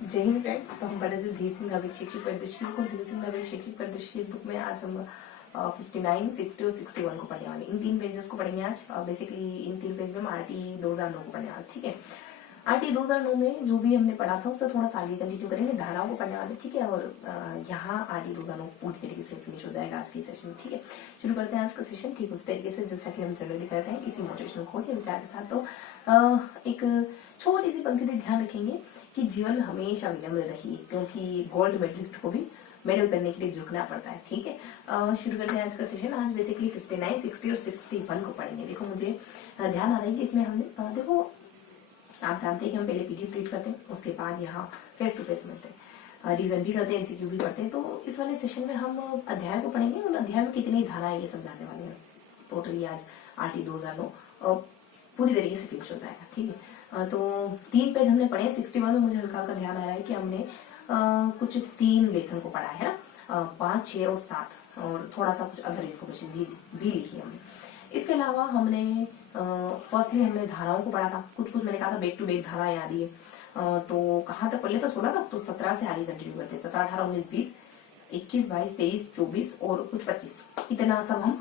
जय हिंद फ्रेंड्स। तो हम पढ़े थे धीर सिंह नाविक शैक्षिक परिदृश्य को। धीर सिंह नाविक शैक्षिक परिदृश्य इस बुक में आज हम 59, 60 और 61 को पढ़ने वाले। इन तीन पेजेस को पढ़ेंगे आज। बेसिकली इन तीन पेज में हम आरटी 2009 को पढ़ने वाले। ठीक है, आरटी 2009 में जो भी हमने पढ़ा था उससे थोड़ा सा आगे कंटिन्यू करेंगे, धाराओं को पढ़ने वाले। ठीक है, और यहाँ आरटी 2009 पूरी तरीके से फिनिश हो जाएगा आज की सेशन में। ठीक है, शुरू करते हैं आज का सेशन ठीक उस तरीके से जैसा कि हम जनरली करते हैं, किसी मोटिवेशनल कोट या विचार के साथ। तो एक छोटी सी पंक्ति ध्यान रखेंगे कि जीवन में हमेशा विनम्र रहिए, क्योंकि गोल्ड मेडलिस्ट को भी मेडल करने के लिए झुकना पड़ता है। ठीक है, शुरू करते हैं आज का सेशन। आज बेसिकली 59, 60 और 61 को पढ़ेंगे। देखो मुझे ध्यान आ रहा है कि इसमें हमने देखो आप जानते हैं कि हम पहले पीडीएफ रीड करते हैं, उसके बाद यहाँ फेस टू फेस मिलते हैं, रिविजन भी करते हैं, एमसीक्यू भी पढ़ते हैं। तो इस वाले सेशन में हम अध्याय को पढ़ेंगे और अध्याय में कितनी धाराएं ये सब जानने वाले हैं। टोटली आज आरटी 2009 पूरी तरीके से फिनिश हो जाएगा। ठीक है, तो तीन पेज हमने पढ़े हैं। 61 में मुझे हल्का हल्का ध्यान आ रहा है कि हमने कुछ 3 लेसन को पढ़ा है ना, 5, 6 और 7, और थोड़ा सा कुछ अदर इन्फॉर्मेशन भी लिखी है हमने। इसके अलावा हमने फर्स्टली हमने धाराओं को पढ़ा था। कुछ मैंने कहा था बैक टू बैक धाराएं आ रही है, तो कहाँ तक पढ़ लिया था? 16 तक। तो 17 से आगे कंटिन्यू करते हैं। 17, 18, 19, 20, 21, 22, 23, 24 और कुछ 25, इतना सब हम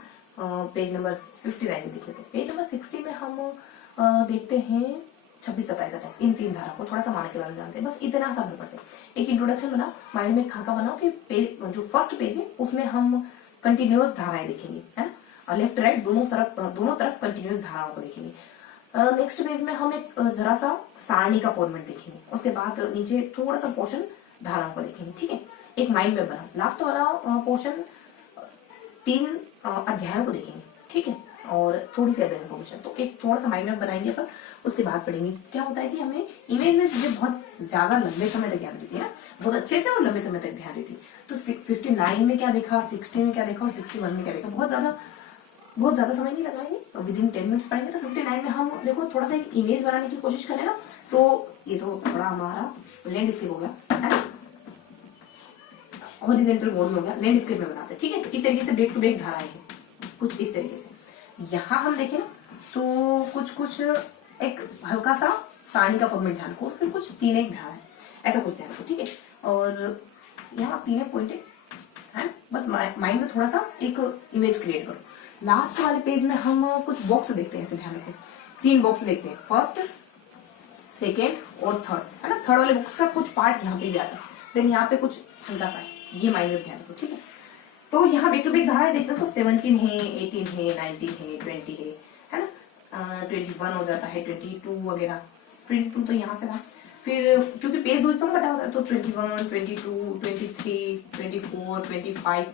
पेज नंबर 59 में देख लेते हैं। पेज नंबर 60 में हम देखते हैं 26, 27, 28 इन 3 धारा को थोड़ा सा मानक के बारे में जानते हैं। बस इतना सा हम पढ़ते हैं। एक इंट्रोडक्शन बना, माइंड में खाका बनाओ कि जो फर्स्ट पेज है उसमें हम कंटिन्यूअस धाराएं देखेंगे, है ना, लेफ्ट राइट दोनों तरफ कंटिन्यूअस धाराओं को देखेंगे। नेक्स्ट पेज में हम एक जरा सा सारणी का फॉर्मेट देखेंगे। उसके बाद नीचे थोड़ा सा पोर्शन धाराओं को देखेंगे। ठीक है, एक माइंड मैप बना। लास्ट वाला पोर्शन 3 अध्यायों को देखेंगे। ठीक है, और थोड़ी सी अदर इन्फॉर्मेशन। तो एक थोड़ा सा माइंड मैप बनाएंगे पर उसके बाद पढ़ेंगे। क्या होता है कि हमें इमेज में चीजें बहुत ज्यादा लंबे समय तक याद रहती है ना, बहुत अच्छे से और लंबे समय तक ध्यान रहती है। तो 59 में क्या देखा, 60 में क्या देखा और 61 में क्या देखा, बहुत ज्यादा समय नहीं लगाएंगे, विदिन 10 मिनट्स पढ़ेंगे। तो 59 में हम देखो थोड़ा सा एक इमेज बनाने की कोशिश करें ना, तो ये तो थोड़ा हमारा लैंडस्केप हो गया, है ना, हॉरिजॉन्टल मोड में हो गया, लैंडस्केप में बनाते हैं। ठीक है, तो इस तरीके से बैक टू बैक धाराएं हैं कुछ इस तरीके से। यहाँ हम देखें ना तो कुछ एक हल्का सा सारणी का फॉर्मेट ध्यान को, फिर कुछ 3 एक धारा है, ऐसा कुछ ध्यान को। ठीक है, और यहाँ 3 एक पॉइंट है, बस माइंड में थोड़ा सा एक इमेज क्रिएट करो। लास्ट वाले पेज में हम कुछ बॉक्स देखते हैं, ऐसे ध्यान रखें। 3 बॉक्स देखते हैं, फर्स्ट, सेकेंड और थर्ड, है ना। थर्ड वाले बॉक्स का कुछ पार्ट यहाँ पे भी आता है, देन यहाँ पे कुछ हल्का सा ये माइंड में ध्यान रखो। ठीक है, तो यहाँ बैक टू बैक धाराएं देखते हो तो 17 है, 18 है, 19 है, 20 है ना, 21 हो जाता है, 22 वगैरह। 22 तो यहाँ से था, फिर क्योंकि पेज दोस्तों में बटा होता है तो 21, 22, 23, 24, 25, 20,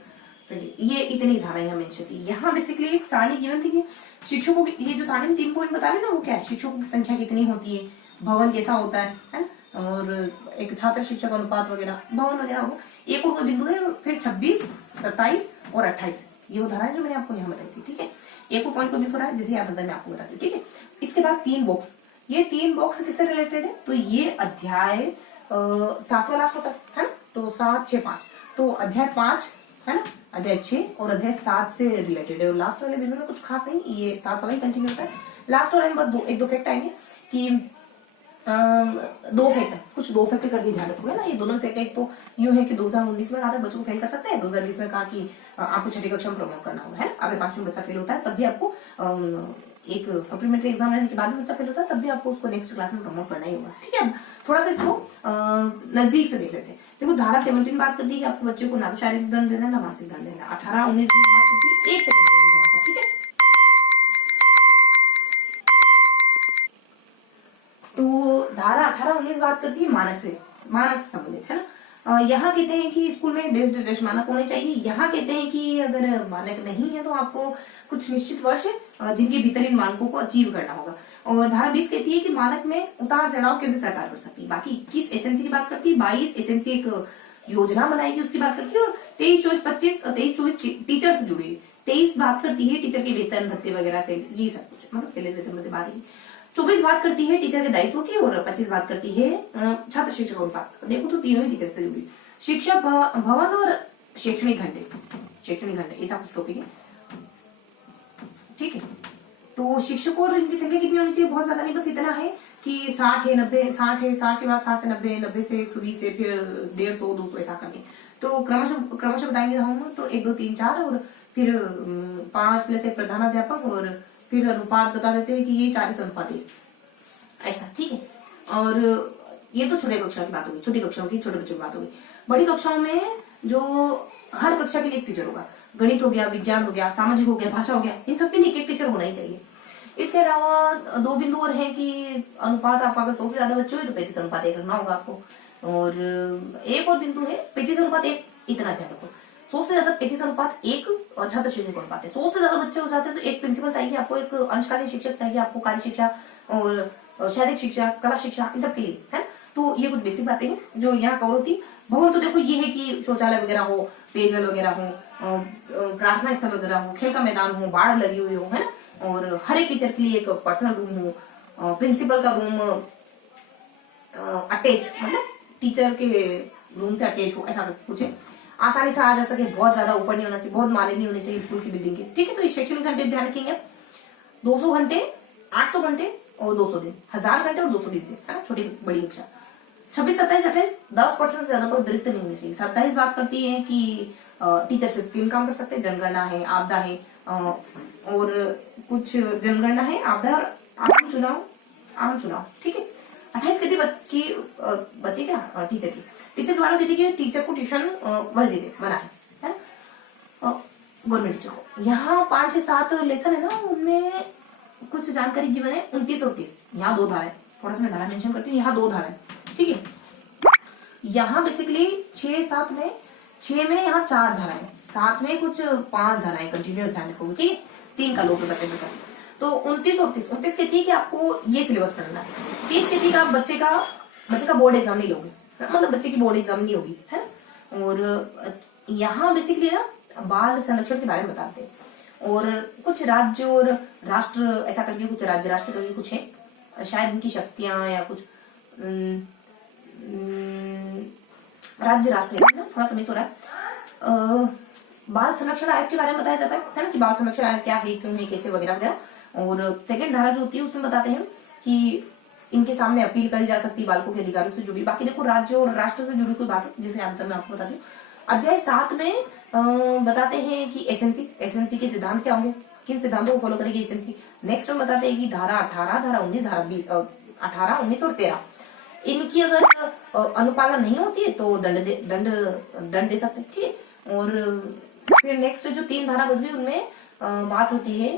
ये इतनी धाराएं हमें थी। यहाँ बेसिकली एक सारणी गिवन थी कि शिक्षकों की, ये जो सारणी में 3 पॉइंट बता रहे ना, वो क्या है, शिक्षकों की संख्या कितनी होती है, भवन कैसा होता है ना, और एक छात्र शिक्षक अनुपात वगैरह, भवन वगैरह होगा। एक और कोई बिंदु है, फिर 26, 27 और 28, ये वो धाराएं जो मैंने आपको यहाँ बताई थी। ठीक है, एक और पॉइंट को मिस हो रहा है, जिसे याद आता है मैं आपको बताती हूँ। ठीक है, इसके बाद 3 बॉक्स, ये 3 बॉक्स किससे रिलेटेड है, तो ये अध्याय 7वां लास्ट होता है ना, तो 7, 6, 5, तो अध्याय 5 है ना, अध्याय 6 और अध्याय 7 से रिलेटेड है। और लास्ट वाले विजन में कुछ खास नहीं, ये 7 वाला ही कंटिन्यू होता है। लास्ट वाले में बस एक दो फैक्ट आएंगे कि 2 फैक्ट है, कुछ 2 फैक्ट करके ध्यान रखोगे ना। ये दोनों फैक्ट एक तो यूं है कि 2019 में कहा था बच्चों को फेल कर सकते हैं, 2020 में कहा कि आपको 6ठी कक्षा में प्रमोट करना होगा, है ना। अगर 5वीं में बच्चा फेल होता है तब भी आपको एक सप्लीमेंट्री एग्जाम लेने के बाद में बच्चा फेल होता है तब भी आपको उसको नेक्स्ट क्लास में प्रमोट करना ही होगा। ठीक है, थोड़ा सा इसको नजदीक से देख लेते हैं। देखो धारा 17 बात करती है कि आपको बच्चे को ना तो शारीरिक दंड देना ना मानसिक दंड देना। 18, 19, 20 बात करती है 1 सेकंड। ठीक है, तो धारा 18, 19 बात करती है मानक से संबंधित, है ना। यहाँ कहते हैं कि स्कूल में देश मानक होने चाहिए। यहाँ कहते हैं कि अगर मानक नहीं है तो आपको कुछ निश्चित वर्ष जिनके भीतर इन मानकों को अचीव करना होगा। और धारा 20 कहती है कि मानक में उतार चढ़ाव के भी सरकार कर सकती है। बाकी 21 एसएमसी की बात करती है, 22 एसएमसी एक योजना बनाएगी उसकी बात करती है, और 23, 24, 25, 23, 24 टीचर से जुड़ी। 23 बात करती है टीचर के वेतन भत्ते वगैरह से, ये सब कुछ मतलब सैलरी वेतन भत्ते बात। 24 बात करती है टीचर के दायित्व की, और 25 बात करती है छात्र शिक्षक अनुपात। देखो तो तीनों ही टीचर से जुड़ी। शिक्षा भवन और शैक्षणिक घंटे ऐसा कुछ टॉपिक है। ठीक है, तो शिक्षकों और इनकी संख्या कितनी होनी चाहिए, बहुत ज्यादा नहीं, बस इतना है कि 60 है 90, 60 है, 60 के बाद 60 से 90, 90 से 120 से फिर 150, 200 ऐसा करके। तो क्रमशः क्रमशः बताएंगे हम, तो 1 2 3 4 और फिर 5 प्लस 1 प्रधानाध्यापक और फिर अनुपात बता देते हैं कि ये 40:1 ऐसा, ठीक है। और ये तो छोटे कक्षा की बात होगी, छोटी कक्षाओं की, छोटे बच्चों की बात होगी। बड़ी कक्षाओं में जो हर कक्षा के लिए एक टीचर होगा, गणित हो गया, विज्ञान हो गया, सामाजिक हो गया, भाषा हो गया, इन सबके लिए एक टीचर होना ही चाहिए। इसके अलावा 2 बिंदु और हैं कि अनुपात आपका अगर 100 से ज्यादा बच्चे हुए तो 35:1 रखना होगा आपको। और एक और बिंदु है 35:1, इतना ध्यान रखो, 100 से ज्यादा 35:1 और छात्र शिक्षक अनुपात है। 100 से ज्यादा बच्चे हो जाते हैं तो एक प्रिंसिपल चाहिए आपको, एक अंशकालीन शिक्षक चाहिए आपको, कार्य शिक्षा और शारीरिक शिक्षा, कला शिक्षा, इन सब के लिए, है ना। तो ये कुछ बेसिक बातें हैं जो यहाँ कवर होती। भवन तो देखो ये है कि शौचालय वगैरह हो, पेयजल वगैरह हो, प्रार्थना स्थल वगैरह हो, खेल का मैदान हो, बाढ़ लगी हुई हो, है ना, और हर एक टीचर के लिए एक पर्सनल रूम हो, प्रिंसिपल का रूम अटैच, मतलब टीचर के रूम से अटैच हो, ऐसा कुछ है, आसानी से आ जा सके, बहुत ज्यादा ऊपर नहीं होना चाहिए, बहुत माले नहीं होने चाहिए स्कूल की बिल्डिंग के, ठीक है। तो ये शैक्षणिक घंटे ध्यान रखेंगे, 200 घंटे, 800 घंटे और 200 दिन, 1000 घंटे और 220 दिन, है ना, छोटी बड़ी कक्षा। 26, 27, 28 10% से ज्यादा कोई अतिरिक्त नहीं होनी चाहिए। 27 बात करती है कि टीचर सिर्फ 3 काम कर सकते हैं, जनगणना है, आपदा है, और कुछ जनगणना है, आपदा और आम चुनाव, ठीक है। 28 कहती बच्चे क्या टीचर की, टीचर द्वारा कहती कि टीचर को ट्यूशन वर्जित बना है ना, गवर्नमेंट टीचर को। यहाँ 5 से 7 लेसन है ना, उनमें कुछ जानकारी गिवन है, 29 और 30, यहाँ 2 धारा है, थोड़ा सा मैं धारा मेंशन करती हूँ, यहाँ 2 धारा है, ठीक है। यहाँ बेसिकली 6 में यहाँ 4 धाराएं, 7 में कुछ 5 धाराएं कंटिन्यूस ध्यान रखोगे, ठीक है। 3 का लोग बच्चे का, तो 29 और 30, 29 कहती है कि आपको ये सिलेबस पढ़ना है, 30 कहती है कि आप बच्चे का बोर्ड एग्जाम नहीं लोगे, मतलब बच्चे की बोर्ड एग्जाम नहीं होगी, है ना। और यहाँ बेसिकली ना बाल संरक्षण के बारे में बताते हैं, और कुछ राज्य और राष्ट्र ऐसा करके, कुछ राज्य राष्ट्र करके कुछ है, शायद उनकी शक्तियां या कुछ राज्य राष्ट्र है ना, थोड़ा सा मिस हो रहा है। बाल संरक्षण आयोग के बारे में बताया जाता है ना, कि बाल संरक्षण आयोग क्या है, क्यों है, कैसे वगैरह वगैरह। और सेकंड धारा जो होती है उसमें बताते हैं कि इनके सामने अपील करी जा सकती है बालकों के अधिकारों से जुड़ी। बाकी देखो राज्य और राष्ट्र से जुड़ी कोई बात है जिसे अंतर मैं आपको बताती हूँ। अध्याय 7 में बताते हैं कि एसएमसी के सिद्धांत क्या होंगे, किन सिद्धांतों को फॉलो करेगी एसएमसी। नेक्स्ट में बताते हैं कि धारा 18, धारा 19, धारा 18, 19 और 13 इनकी अगर अनुपालन नहीं होती है तो दंड दे सकते हैं, ठीक है। और फिर नेक्स्ट जो 3 धारा बच गई उनमें बात होती है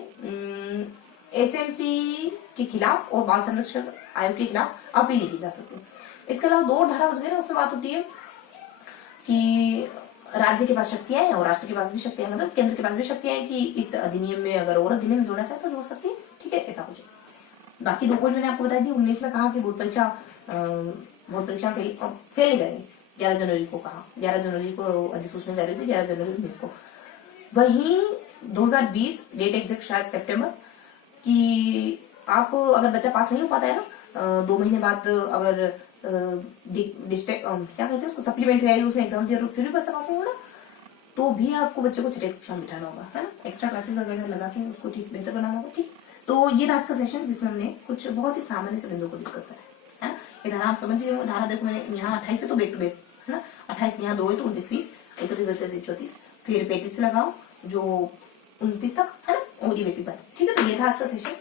एसएमसी के खिलाफ और बाल संरक्षण आयोग के खिलाफ अपील की जा सकती है। इसके अलावा 2 धारा बच गई ना, उसमें बात होती है कि राज्य के पास शक्तियां हैं और राष्ट्र के पास भी शक्तियां, मतलब केंद्र के पास भी शक्तियां हैं कि इस अधिनियम में अगर और अधिनियम जोड़ना चाहे तो जोड़ सकती है, ठीक है, ऐसा कुछ। बाकी 2 पॉइंट मैंने आपको बता दी। 19 में कहा कि बोर्ड परीक्षा फेल नहीं करेंगे, 11 जनवरी को कहा, 11 जनवरी को अधिसूचना जारी हुई थी, 11 जनवरी 19 को। वहीं 2020 डेट एग्जैक्ट शायद सितंबर कि आप अगर बच्चा पास नहीं हो पाता है ना 2 महीने बाद, अगर क्या कहते हैं उसको, सप्लीमेंट्री आई, उसने एग्जाम दिया फिर भी बच्चा पास नहीं हो ना, तो भी आपको बच्चे को छठी कक्षा में बिठाना होगा, है ना, एक्स्ट्रा क्लासेस वगैरह लगा के उसको ठीक बेहतर बनाना होगा, ठीक। तो ये आज का सेशन जिसमें हमने कुछ बहुत ही सामान्य से बिंदुओं को डिस्कस करा है ना। ये धारा आप समझ गए, धारा देखो मैंने यहाँ 28 से तो बैक टू बैक, है ना, 28 यहाँ 2 है तो 29, 30, 31, 34, फिर 35 से लगाओ जो 29 तक, है ना, और ये बेसिक बात, ठीक है। तो ये था आज का सेशन,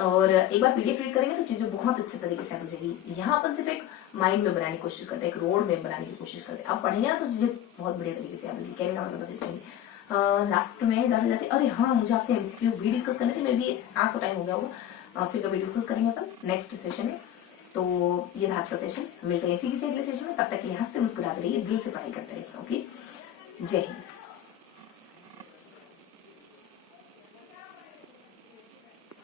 और एक बार पीडीएफ रीड करेंगे तो चीजें बहुत अच्छे तरीके से आ जाएगी। यहाँ अपन सिर्फ एक माइंड में बनाने की कोशिश करते हैं, एक रोड मैप बनाने की कोशिश करते हैं। आप पढ़ेंगे ना तो चीजें बहुत बढ़िया तरीके से आ जाएगी। कहने का मतलब बस इतना। लास्ट में जाते जाते, अरे हाँ, मुझे आपसे एमसीक्यू भी डिस्कस करने थे, मैं भी आज तो टाइम हो गया होगा, फिर कभी डिस्कस करेंगे अपन नेक्स्ट सेशन में। तो ये था आज का सेशन, मिलते हैं इसी किसी अगले सेशन में। तब तक के लिए हंसते मुस्कुराते रहिए, दिल से पढ़ाई करते रहिए। ओके, जय हिंद।